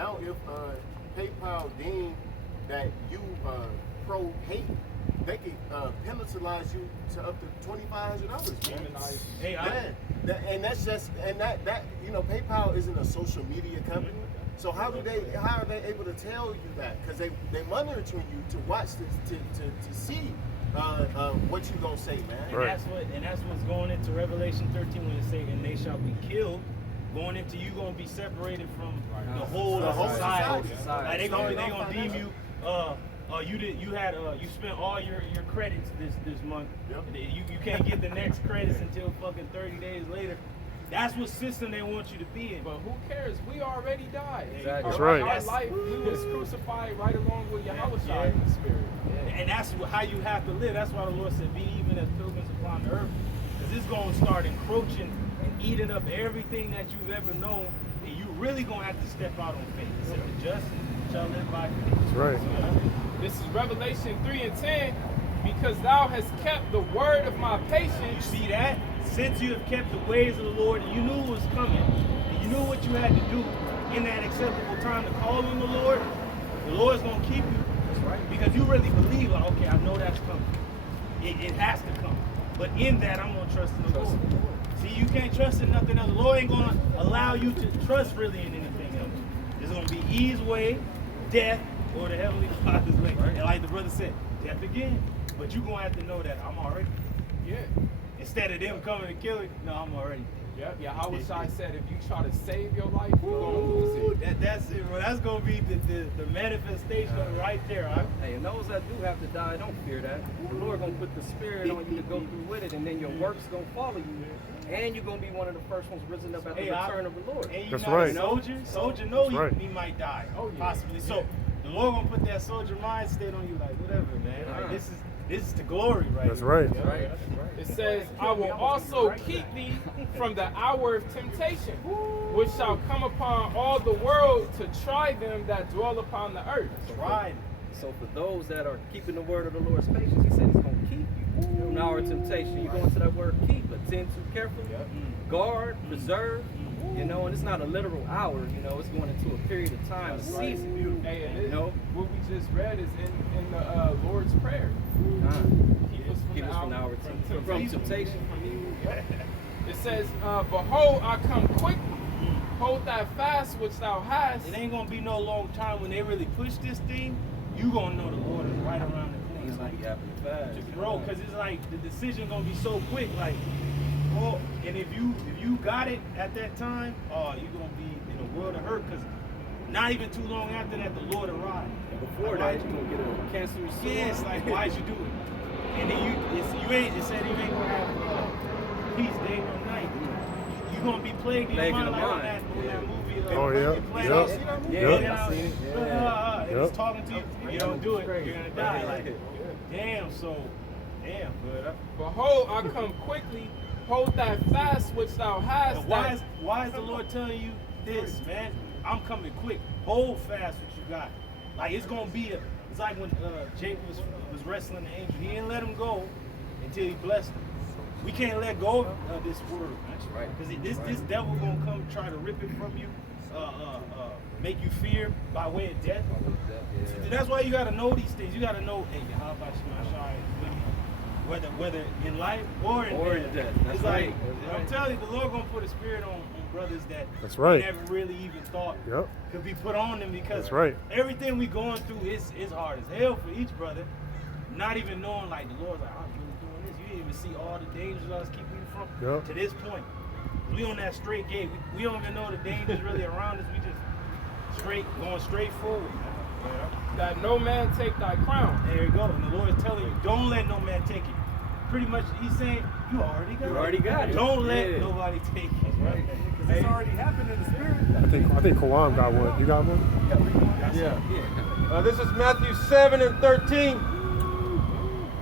Now, if PayPal deemed that you pro-hate, they could penalize you to up to $2,500. Hey, that PayPal isn't a social media company. So how are they able to tell you that? Because they monitoring you to watch this to see what you gonna say, man. Right. And that's what's going into Revelation 13 when it say, and they shall be killed. Going into you gonna be separated from the whole society. Like they gonna deem you you spent all your credits this month. Yep. You can't get the next credits until fucking 30 days later. That's what system they want you to be in. But who cares? We already died. Exactly. That's right. Our life, we was crucified right along with Yahushua in the spirit. Yeah. And that's how you have to live. That's why the Lord said, be even as pilgrims upon the earth. Because it's going to start encroaching and eating up everything that you've ever known. And you really going to have to step out on faith. It said, the just shall live by faith. That's right. This is Revelation 3:10. Because thou hast kept the word of my patience. You see that? Since you have kept the ways of the Lord, and you knew it was coming, and you knew what you had to do in that acceptable time to call on the Lord's going to keep you. That's right. Because you really believe, like, okay, I know that's coming. It has to come. But in that, I'm going to trust in the Lord. See, you can't trust in nothing else. The Lord ain't going to allow you to trust really in anything else. It's going to be Eve's way, death, or the Heavenly Father's way. Right. And like the brother said, death again. But you're going to have to know that I'm already. Yeah. Instead of them coming to kill you, no, I'm already. Yep. Yahushua said if you try to save your life, you're going to lose it. That's it, bro. That's going to be the manifestation right there. Right? Hey, and those that do have to die, don't fear that. The Lord going to put the spirit on you to go through with it, and then your works going to follow you. And you're going to be one of the first ones risen up at the return of the Lord. And That's right. Soldier know he might die. Oh, yeah. Possibly. So the Lord going to put that soldier mind state on you like, whatever, man. Like, this is the glory, right? That's right. Yeah. Right. It says, I will also keep thee from the hour of temptation, which shall come upon all the world to try them that dwell upon the earth. Right. So for those that are keeping the word of the Lord's patience, he said he's going to keep you from the hour of temptation. You go into that word keep, attend to carefully, guard, preserve, and it's not a literal hour, it's going into a period of time, a season. Hey, and what we just read is in the Lord's Prayer. Keep us from the hour from temptation. It says, behold, I come quickly. Hold that fast which thou hast. It ain't going to be no long time when they really push this thing. You going to know the Lord is right around the corner. It's like you happening fast. Bro, because it's like the decision going to be so quick. Like, and if you got it at that time, you're going to be in a world of hurt because not even too long after that, the Lord arrived. And before that, you're going to get a cancerous sore. Yeah, it's like, why'd you do it? And then it said you ain't going to have peace day or night. You're going to be plagued in your mind like on that movie. Oh, Yeah, I seen it. It's talking to you. If you don't do it, you're going to die. Like, damn, but behold, I come quickly. Hold that fast which thou hast. Why is the Lord telling you this, man? I'm coming quick. Hold fast what you got. Like it's gonna be it's like when Jacob was wrestling the angel. He didn't let him go until he blessed him. We can't let go of this word. That's right. Because this devil gonna come try to rip it from you, make you fear by way of death. So that's why you gotta know these things. You gotta know, hey, how about you, whether in life or in death. That's right. I'm telling you, the Lord gonna put a spirit on brothers that never really even thought could be put on them because everything we going through is hard as hell for each brother. Not even knowing like the Lord's like, I'm really doing this. You didn't even see all the dangers I was keeping you from to this point. We on that straight gate. We don't even know the dangers really around us. We just going straight forward. That no man take thy crown. There you go. And the Lord is telling you, don't let no man take it. Pretty much, he's saying, you already got it. Don't let nobody take it. That's right. Because it's already happened in the spirit. I think Kawam got one. You got one? Yeah. This is Matthew 7:13.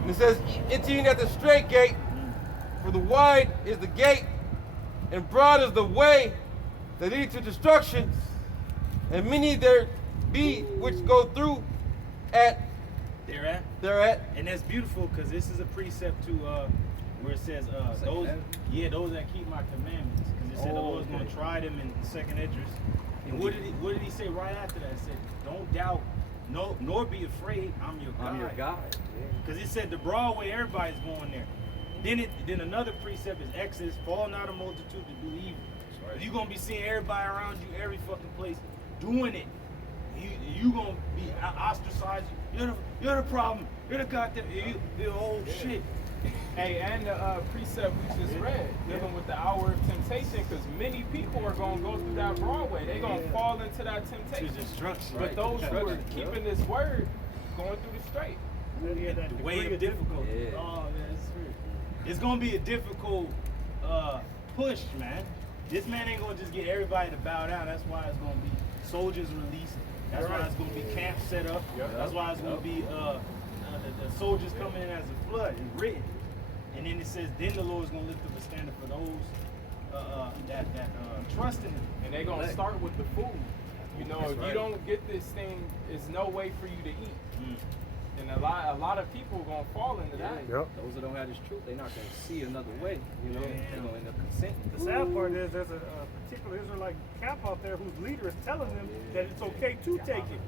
And it says, enter in at the straight gate, for the wide is the gate, and broad is the way that leads to destruction, and many there be which go through thereat. And that's beautiful because this is a precept to where it says those that keep my commandments. Because it said the Lord's going to try them in 2nd Esdras. And what did he say right after that? He said, don't doubt, no, nor be afraid, I'm your God. I'm your God. Because it said the Broadway, everybody's going there. Then another precept is Exodus, fall not a multitude to do evil. Right. You're gonna be seeing everybody around you, every fucking place, doing it. You gonna be ostracized. You're the problem. You're the goddamn. Shit. Hey, and the precept we just read, dealing with the hour of temptation, because many people are going to go through that Broadway. They're going to fall into that temptation. But those who are keeping this word, going through the straight. The way of difficulty. Yeah. Oh, man, it's going to be a difficult push, man. This man ain't going to just get everybody to bow down. That's why it's going to be soldiers released. That's why it's going to be camps set up. That's why it's going to be the soldiers coming in as a flood. It's written. And then it says, then the Lord's going to lift up a standard for those that trust in him. And they're going to start with the food. You know, if you don't get this thing, there's no way for you to eat. And a lot of people are going to fall into that. Those that don't have this truth, they're not going to see another way. You know, they're going to end up consenting. The sad part is there's a particular Israelite camp out there whose leader is telling them that it's okay to take it.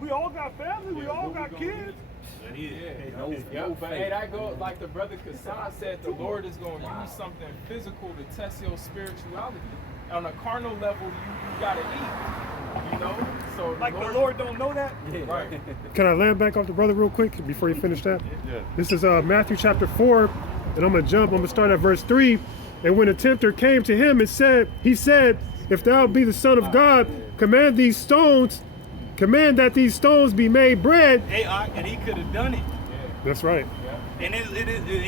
We all got family, we all got kids. But hey, that goes like the brother Kassan said. The Lord is going to use something physical to test your spirituality. On a carnal level, you gotta eat. You know, so like the Lord don't know that. Right. Can I land back off the brother real quick before you finish that? This is Matthew chapter 4, and I'm gonna start at verse 3. And when the tempter came to him and he said, if thou be the Son of God, command that these stones be made bread. Hey, and he could have done it. That's right. And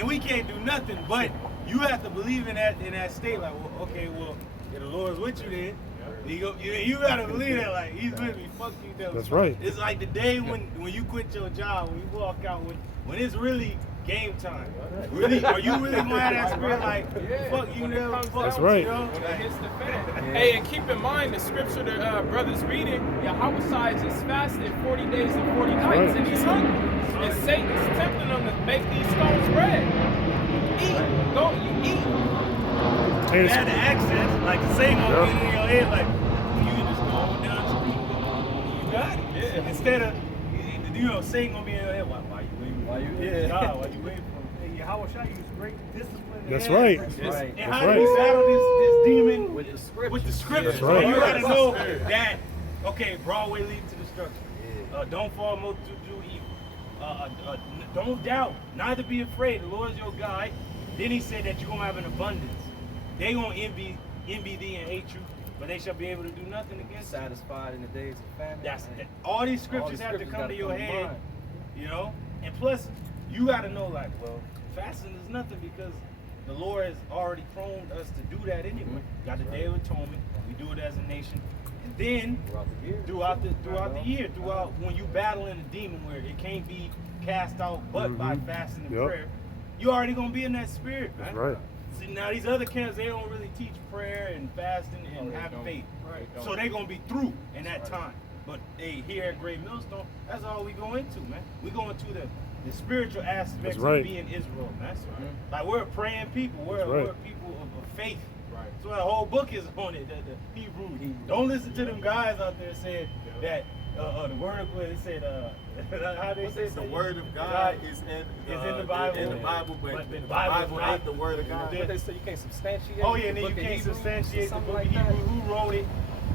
we can't do nothing, but you have to believe in that state. Like, well, okay, well, if the Lord's with you then. You gotta believe that, like, he's with me. Fuck you, devil. That's right. It's like the day when you quit your job, when you walk out, when it's really game time. Really, are you really gonna have that spirit like, fuck you, devil? That's right. You know? When it hits the fan. Hey, and keep in mind the scripture the brother's reading, Yahweh is fasted 40 days and 40 nights, and he's hungry. And Satan's tempting him to make these stones bread. Eat. Go, you eat. They had the access, like the same gonna get in your head, like, you just go down the street. You got it. Yeah. Instead of, Satan gonna be in your head, why you waiting? Why you waiting for him? And Yahweh Shai used great discipline. That's right. And how do we battle this demon? With the scripture. With the scripture. That's right. So you gotta know that, okay, Broadway leads to destruction. Don't fall multitude do evil. Don't doubt, neither be afraid. The Lord is your guide. Then he said that you're gonna have an abundance. They gonna envy thee and hate you, but they shall be able to do nothing against you. Satisfied in the days of famine. All these scriptures have to come to your head, you know. And plus, you got to know, like, well, fasting is nothing because the Lord has already prone us to do that anyway. Got the Day of Atonement. We do it as a nation, and then throughout the year, when you battling a demon where it can't be cast out but by fasting and prayer, you already gonna be in that spirit, man. That's right. See, now these other camps, they don't really teach prayer and fasting and having faith. Right. So they're going to be through in that time. But hey, here at Great Millstone, that's all we go into, man. We go into the spiritual aspects of being Israel, man. Like, we're a praying people. We're a people of faith. Right. So the whole book is on it, the Hebrews. Don't listen to them guys out there saying that the word of God, they said, how they say the word of God is in the Bible. In the Bible, but the Bible ain't the word of God. But they say you can't substantiate. Oh yeah, and then you can't substantiate the book of Hebrew, who wrote it.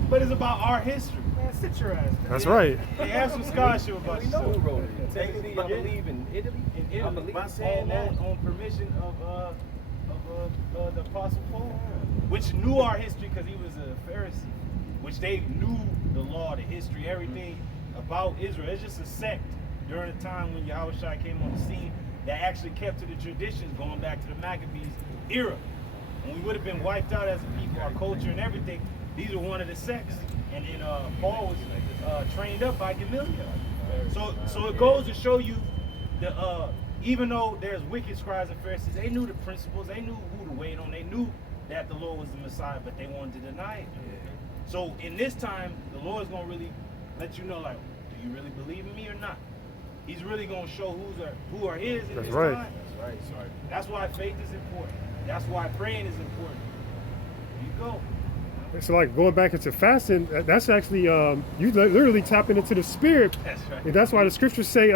But it's about our history. Man, sit your ass down. That's right. They have some scholarship about We know who wrote it. Technically, I believe in Italy. I believe by saying that on permission of the Apostle Paul, which knew our history because he was a Pharisee, which they knew the law, the history, everything about Israel. It's just a sect during the time when Yahushua came on the scene that actually kept to the traditions going back to the Maccabees era. When we would have been wiped out as a people, our culture and everything, these are one of the sects. And then Paul was trained up by Gamaliel. So it goes to show you even though there's wicked scribes and Pharisees, they knew the principles, they knew who to wait on, they knew that the Lord was the Messiah, but they wanted to deny it. So in this time, the Lord's gonna really let you know, like, do you really believe in me or not? He's really gonna show who are his in this time. That's right. That's why faith is important. That's why praying is important. There you go. So like going back into fasting, that's actually you literally tapping into the spirit. That's right. And that's why the scriptures say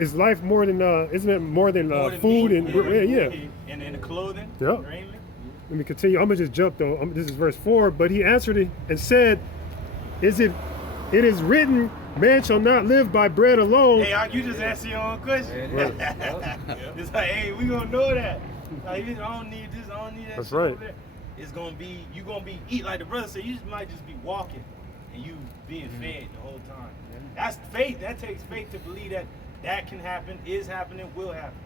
is life more than isn't it more than food meat, and yeah. And the clothing, Yep. raiment. Let me continue. I'm gonna just jump though. This is verse 4. But he answered it and said, it is written, man shall not live by bread alone. Hey, you just answer your own question. Right. It's like, hey, we gonna know that. Like, I don't need this, I don't need that. That's shit right. over there. It's gonna be, you gonna be eat like the brother said. You might just be walking and you being fed the whole time. That's faith. That takes faith to believe that can happen, is happening, will happen.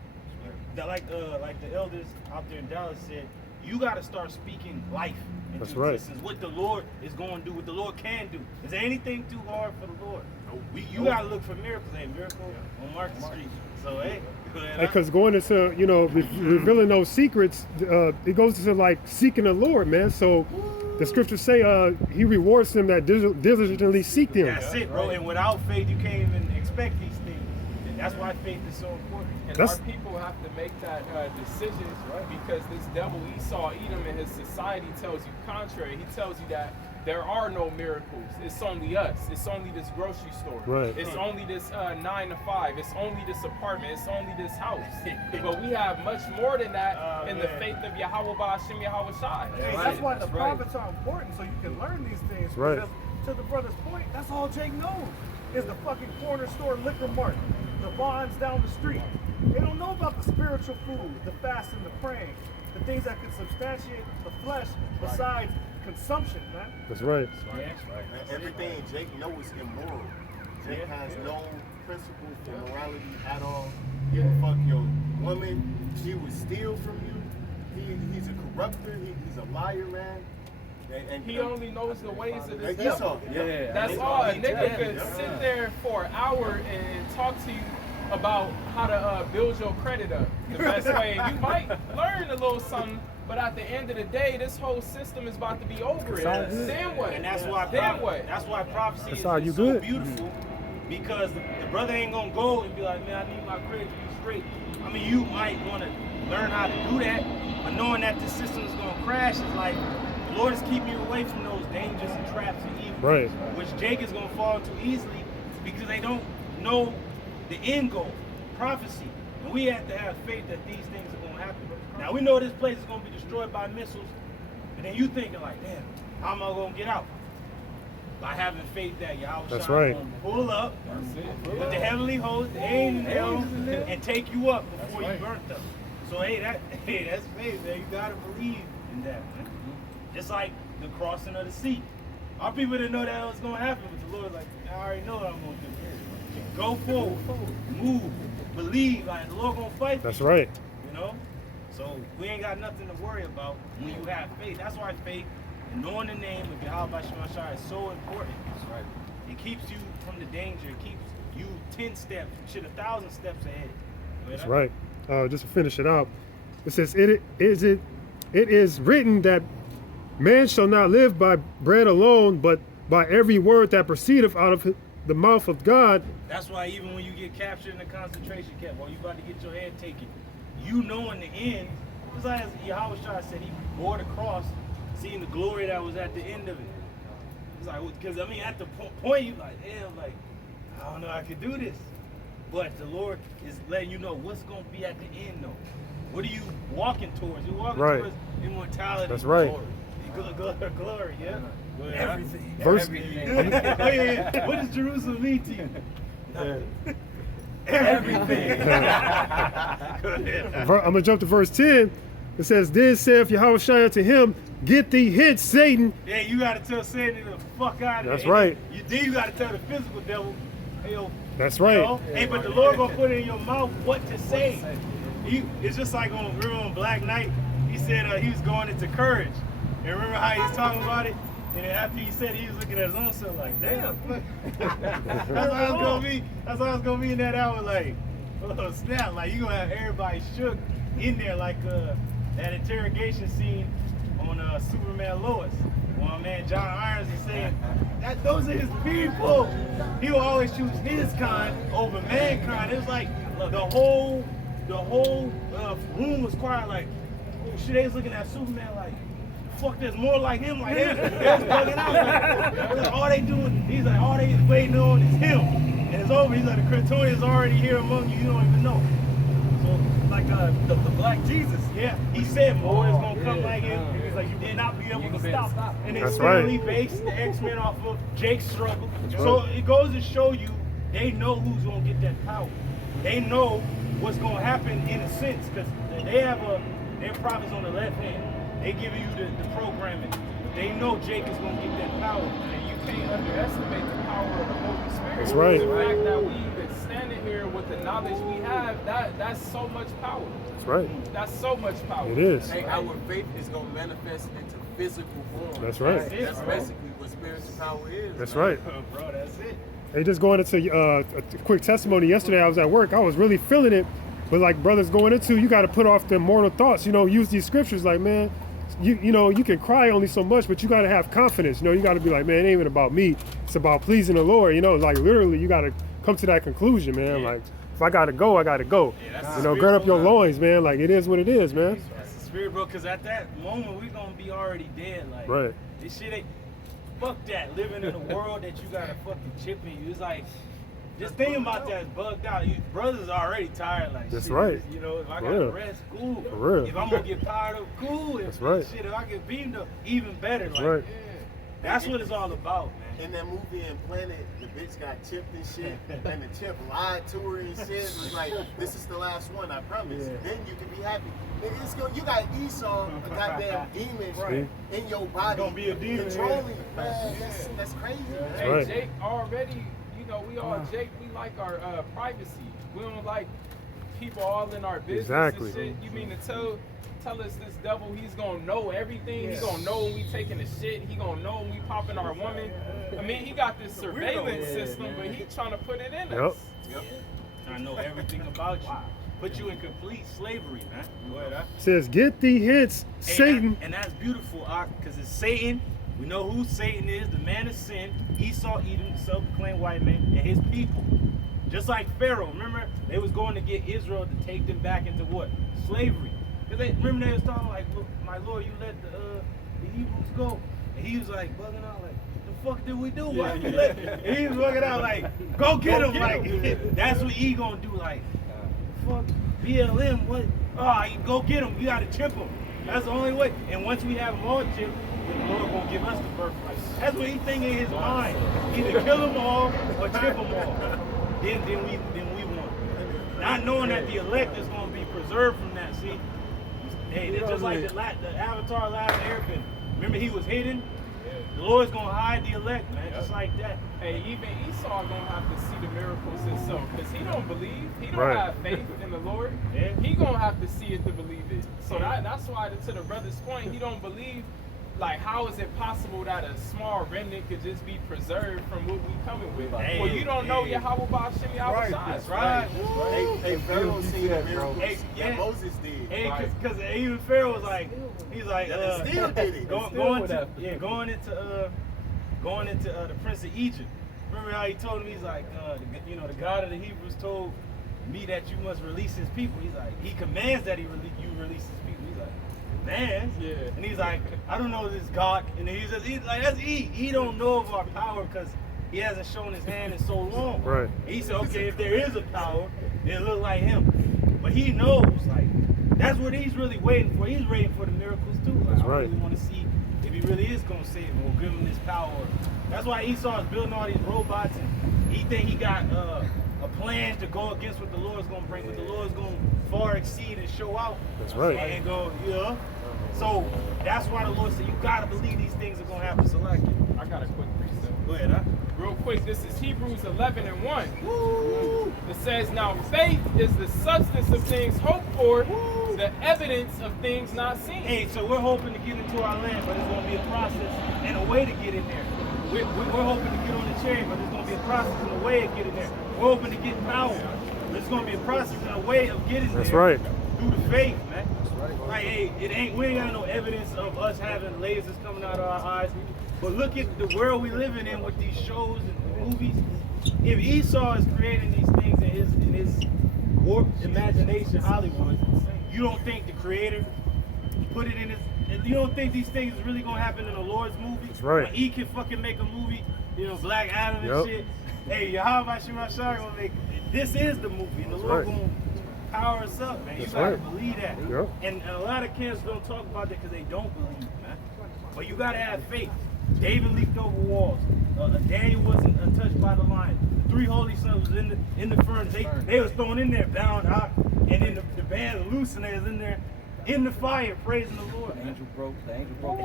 That like the elders out there in Dallas said, you got to start speaking life into That's right. existence. What the Lord is going to do, what the Lord can do. Is there anything too hard for the Lord? You got to look for miracles. Hey, miracle on Market Street. So hey, Because going into revealing those secrets, it goes to like seeking the Lord, man. So the scriptures say he rewards them that diligently seek him. that's it, bro. And without faith, you can't even expect these things. And that's why faith is so important. And That's- our people have to make that decision because this devil Esau, Edom, in his society tells you contrary. He tells you that there are no miracles. It's only us. It's only this grocery store. Right. It's only this 9 to 5. It's only this apartment. It's only this house. But we have much more than that in the faith of Yahweh Ba'ashem Yahweh Shai. That's why the prophets are important, so you can learn these things. Right. Because to the brother's point, that's all Jake knows is the fucking corner store liquor mart, the bonds down the street. They don't know about the spiritual food, the fasting, the praying, the things that can substantiate the flesh besides consumption, man. That's right. Man, everything Jake knows is immoral. Jake has no principle for morality at all. He will fuck your woman. He would steal from you. He's a corrupter. He's a liar, man. And He only knows the ways of this Like devil. Esau. Yeah. That's all. A nigga could sit there for an hour and talk to you about how to build your credit up the best way. You might learn a little something, but at the end of the day, this whole system is about to be over. Then what? And that's why Then what? that's why prophecy That's is how you so good. beautiful, because the brother ain't gonna go and be like, man, I need my credit to be straight. I mean, you might want to learn how to do that, but knowing that the system is gonna crash is like the Lord is keeping you away from those dangers and traps and evil, Right. which Jake is gonna fall into easily because they don't know the end goal, prophecy. And we have to have faith that these things are gonna happen. Now we know this place is gonna be destroyed by missiles, and then you thinking like, damn, how am I gonna get out? By having faith that Yahweh That's Shai right. gonna pull up with the heavenly host, the angels, and take you up before you burnt up. So that's faith, man. You gotta believe in that, man. Just like the crossing of the sea. Our people didn't know that was gonna happen, but the Lord's like, I already know what I'm gonna do. Go forward, move, believe, like the Lord gonna fight for That's you, right. you know? So we ain't got nothing to worry about when you have faith. That's why faith and knowing the name of Yahweh Shema Shai is so important. That's right. It keeps you from the danger. It keeps you 10 steps, shit, 1,000 steps ahead. That's right. Just to finish it out, it says, it is written that man shall not live by bread alone, but by every word that proceedeth out of the mouth of God. That's why even when you get captured in a concentration camp, or you about to get your head taken, you know in the end, just like as Yahweh Shai said, he bore the cross, seeing the glory that was at the end of it. It's like, because I mean, at the point you like, damn, like, I don't know I could do this. But the Lord is letting you know what's going to be at the end, though. What are you walking towards? You're walking Right. towards immortality. That's right. Glory, yeah? Everything. Verse- Everything. What does Jerusalem mean to you? Nothing. Everything. Go ahead. I'm gonna jump to verse 10. It says, then saith Yahweh Shai unto him, get thee hence, Satan. Yeah, you got to tell Satan to the fuck out of That's there. right. You got to tell the physical devil, hey, yo, That's you right. know? Hey, but the Lord gonna put it in your mouth what to say. It's just like on Black Knight. He said he was going into courage. And remember how he was talking about it? And then after he said it, he was looking at his own self like, damn. That's how it's gonna be. That's how it's gonna be in that hour. Like, oh snap! Like you gonna have everybody shook in there, like that interrogation scene on Superman Lois. When my man John Irons is saying that those are his people. He will always choose his kind over mankind. It was like the whole room was quiet. Like, oh shit, they was looking at Superman like, fuck, there's more like him, like him. That's bugging out. Like, all they doing, he's like, all they waiting on is him. And it's over. He's like, the Kryptonian's already here among you. You don't even know. So, Like the Black Jesus. yeah, he said more is gonna come like him. He's like, you will not be able You to ain't gonna be able to stop. stop. And then That's Stanley right. based the X-Men off of Jake's struggle. So it goes to show you they know who's gonna get that power. They know what's gonna happen in a sense, because they have their prophets on the left hand. They give you the programming. They know Jake is gonna get that power. And you can't underestimate the power of the Holy Spirit. That's right. The fact that we even standing here with the knowledge we have, that's so much power. That's right. That's so much power. It is. Hey, our faith is gonna manifest into physical form. That's right. That's it, That's bro. basically what spiritual power is. That's man. right. Bro, that's it. Hey, just going into a quick testimony. Yesterday, I was at work. I was really feeling it, but like brothers going into, you got to put off the mortal thoughts. You know, use these scriptures. Like, man, you know, you can cry only so much, but you got to have confidence. You know, you got to be like, man, it ain't even about me. It's about pleasing the Lord. You know, like literally, you got to come to that conclusion, man. Like, if I got to go, I got to go. that's You know, gird up your loins, man. Like, it is what it is, man. That's the spirit, bro. Because at that moment, we gonna be already dead. Like, Right. this shit ain't. Fuck that. Living in a world that you got a fucking chip in you. It's like, just thinking about that is bugged out. You brothers are already tired. Like, That's shit, right. You know, if I For gotta real. rest, cool. For real. If I'm gonna get fired up, cool. If, That's right. Shit, if I get beamed up, even better. That's Like, right. that's what it's all about, man. In that movie in Planet, the bitch got chipped and shit, and the chip lied to her and shit. It was like, this is the last one, I promise. Then you can be happy. Nigga, it's you got Esau, a goddamn demon Right. in your body. Gonna be a demon, controlling you, man. That's crazy, man. Hey, right. Jake already, you know, we all Jake, we like our privacy. We don't like people all in our business Exactly. and shit. You mean to tell us this devil, he's gonna know everything. He's gonna know when we taking a shit. He gonna know when we popping our woman. I mean, he got this surveillance system, but he trying to put it in Yep. us. I know everything about you. Put you in complete slavery, man. Go ahead, huh? Says, get thee hence, Satan. And that's beautiful, because it's Satan. We know who Satan is, the man of sin, Esau, Edom, the self-proclaimed white man, and his people. Just like Pharaoh, remember? They was going to get Israel to take them back into what? Slavery. Because remember they was talking like, look, my Lord, you let the Hebrews go. And he was like, bugging out like, the fuck did we do? Why you let? And he was bugging out like, go get him. Like, that's what he gonna do. Like, fuck BLM, what? Oh, you go get him. You gotta chip him. That's the only way. And once we have them all chipped, then the Lord gonna give us the birthright. That's what he think in his mind. Either kill them all or chip them all. Then we won. Not knowing that the elect is gonna be preserved from that. See, hey, they're just like the Avatar Last Airbender. Remember he was hidden. The Lord's gonna hide the elect, man, just like that. Hey, even Esau gonna have to see the miracles himself, because he don't believe. He don't Right. have faith in the Lord. Yeah. He gonna have to see it to believe it. So that's why, to the brother's point, he don't believe. Like, how is it possible that a small remnant could just be preserved from what we coming with? Hey, Well, you don't know hey. Yahweh Ba'Shem Yahweh Shai. That's right. Hey, Pharaoh seen the miracles Hey, yeah. that Moses did. Hey, cause even Pharaoh was like, he's like, Yeah, they still did it. going into the Prince of Egypt. Remember how he told him, he's like, the God of the Hebrews told me that you must release his people. He's like, he commands that you release his people. He's like, commands? Yeah. And he's like, I don't know this God. And then he's like, that's E. He don't know of our power because he hasn't shown his hand in so long. Right. He said, okay, if there is a power, it look like him. But he knows, like, that's what he's really waiting for. He's waiting for the miracles too. Like, That's I right. really want to see if he really is gonna save him or give him this power. That's why Esau is building all these robots, and he think he got a plan to go against what the Lord's gonna bring, what the Lord's gonna far exceed and show out. That's right. And go, yeah. So that's why the Lord said you gotta believe these things are gonna happen. So like, I got a quick precept. go ahead, huh? Real quick, this is Hebrews 11:1. It says, now faith is the substance of things hoped for, the evidence of things not seen. Hey, so we're hoping to get into our land, but it's gonna be a process and a way to get in there. We're hoping to get on the chariot, but there's gonna be a process and a way of getting there. We're hoping to get power. There's gonna be a process and a way of getting there. That's right. Through the faith, man. Like, hey, we ain't got no evidence of us having lasers coming out of our eyes. But look at the world we living in with these shows and movies. If Esau is creating these things in his warped imagination, Hollywood, you don't think the creator put it in you don't think these things is really gonna happen in a Lord's movie? That's right. When he can fucking make a movie, you know, Black Adam and Yep. shit. Hey, Yahweh Shemashah gonna make this is the movie, and the That's Lord right. gonna power us up, man. That's you gotta right. believe that. Yep. And a lot of camps don't talk about that because they don't believe, man. But you gotta have faith. David leaped over walls. Daniel wasn't touched by the lion. The 3 holy sons was in the furnace. They was thrown in there, bound out, and then the band of Lucifer in there, in the fire, praising the Lord. The Man. angel broke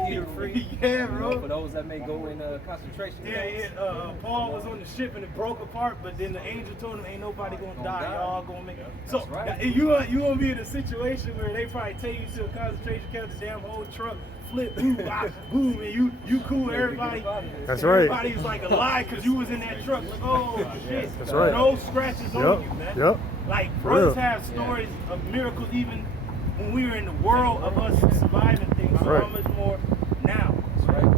Peter free. Yeah, You know, bro. for those that may go in concentration camps. Yeah. Paul was on the ship and it broke apart, but then the angel told him, "Ain't nobody gonna die. Y'all all gonna make it." So That's right. you gonna be in a situation where they probably take you to a concentration camp, the damn whole truck flip, boom, boom, and you cool everybody. That's right. Everybody's like alive because you was in that truck. Like, oh shit. That's right. No scratches on Yep. you, man. Yep. Like For brothers real. have stories of miracles even when we were in the world of us surviving things. So Right. how much more now? That's right.